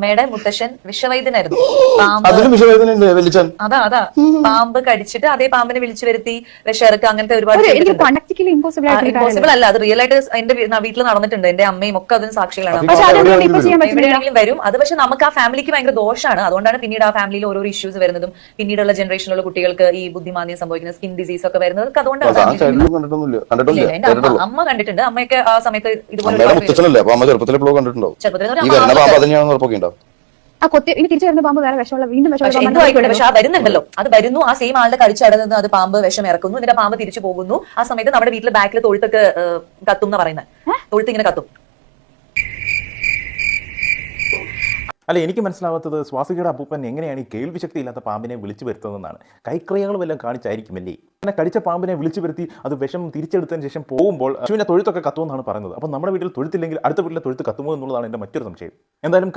അമ്മയുടെ മുത്തശ്ശൻ വിഷവൈദ്യനായിരുന്നു. അതാ പാമ്പ് കടിച്ചിട്ട് അതേ പാമ്പിനെ വിളിച്ചു വരുത്തി വിഷയിറക്കുക, അങ്ങനത്തെ ഒരുപാട് ഇമ്പോസിബിൾ അല്ല, അത് റിയൽ ആയിട്ട് എന്റെ വീട്ടിൽ നടന്നിട്ടുണ്ട്. എന്റെ അമ്മയും ഒക്കെ അതിന് സാക്ഷികളാണ്. എവിടെയാണെങ്കിലും വരും അത്. പക്ഷെ നമുക്ക് ആ ഫാമിലിക്ക് ഭയങ്കര ദോഷമാണ്. അതുകൊണ്ടാണ് പിന്നീട് ആ ഫാമിലിയിൽ ഓരോ ഇഷ്യൂസ് വരുന്നതും പിന്നീടുള്ള ജനറേഷനിലുള്ള കുട്ടികൾക്ക് ഈ ബുദ്ധിമാന്ദ്യം സംഭവിക്കുന്ന സ്കിൻ ഡിസീസ് ഒക്കെ വരുന്നത് അതുകൊണ്ടാണ്. എന്റെ അമ്മ കണ്ടിട്ടുണ്ട്. അമ്മയൊക്കെ ആ സമയത്ത് ഇതുപോലെ തിരിച്ചു വരുന്ന പാമ്പ് വേറെ വിഷമുള്ള വീണ്ടും ആയിക്കോട്ടെ, പക്ഷെ ആ വരുന്നുണ്ടല്ലോ, അത് വരുന്നു. ആ സെയിം ആളുടെ കടിച്ചടന്ന് അത് പാമ്പ് വിഷം ഇറക്കുന്നു. എന്നിട്ട് പാമ്പ് തിരിച്ചു പോകുന്നു. ആ സമയത്ത് നമ്മുടെ വീട്ടിൽ ബാക്കിൽ തൊഴുത്തൊക്കെ കത്തും എന്ന് പറയുന്നത്. തൊഴുത്ത് ഇങ്ങനെ കത്തും. അല്ല, എനിക്ക് മനസ്സിലാവാത്തത് സ്വാസികയുടെ അപ്പൂപ്പൻ എങ്ങനെയാണ് ഈ കേൾവി ശക്തി ഇല്ലാത്ത പാമ്പിനെ വിളിച്ചു വരുത്തുന്നതെന്നാണ്. കൈക്രിയകളും എല്ലാം കാണിച്ചായിരിക്കുമല്ലേ അങ്ങനെ കടിച്ച പാമ്പിനെ വിളിച്ചു വരുത്തി അത് വിഷം തിരിച്ചെടുത്തതിന് ശേഷം പോകുമ്പോൾ പശുവിന്റെ തൊഴുത്തൊക്കെ കത്തുമെന്നാണ് പറയുന്നത്. അപ്പോൾ നമ്മുടെ വീട്ടിൽ തൊഴുത്തില്ലെങ്കിൽ അടുത്ത വീട്ടിലെ തൊഴുത്ത് കത്തുമോ എന്നുള്ളതാണ് എൻ്റെ മറ്റൊരു സംശയം. എന്തായാലും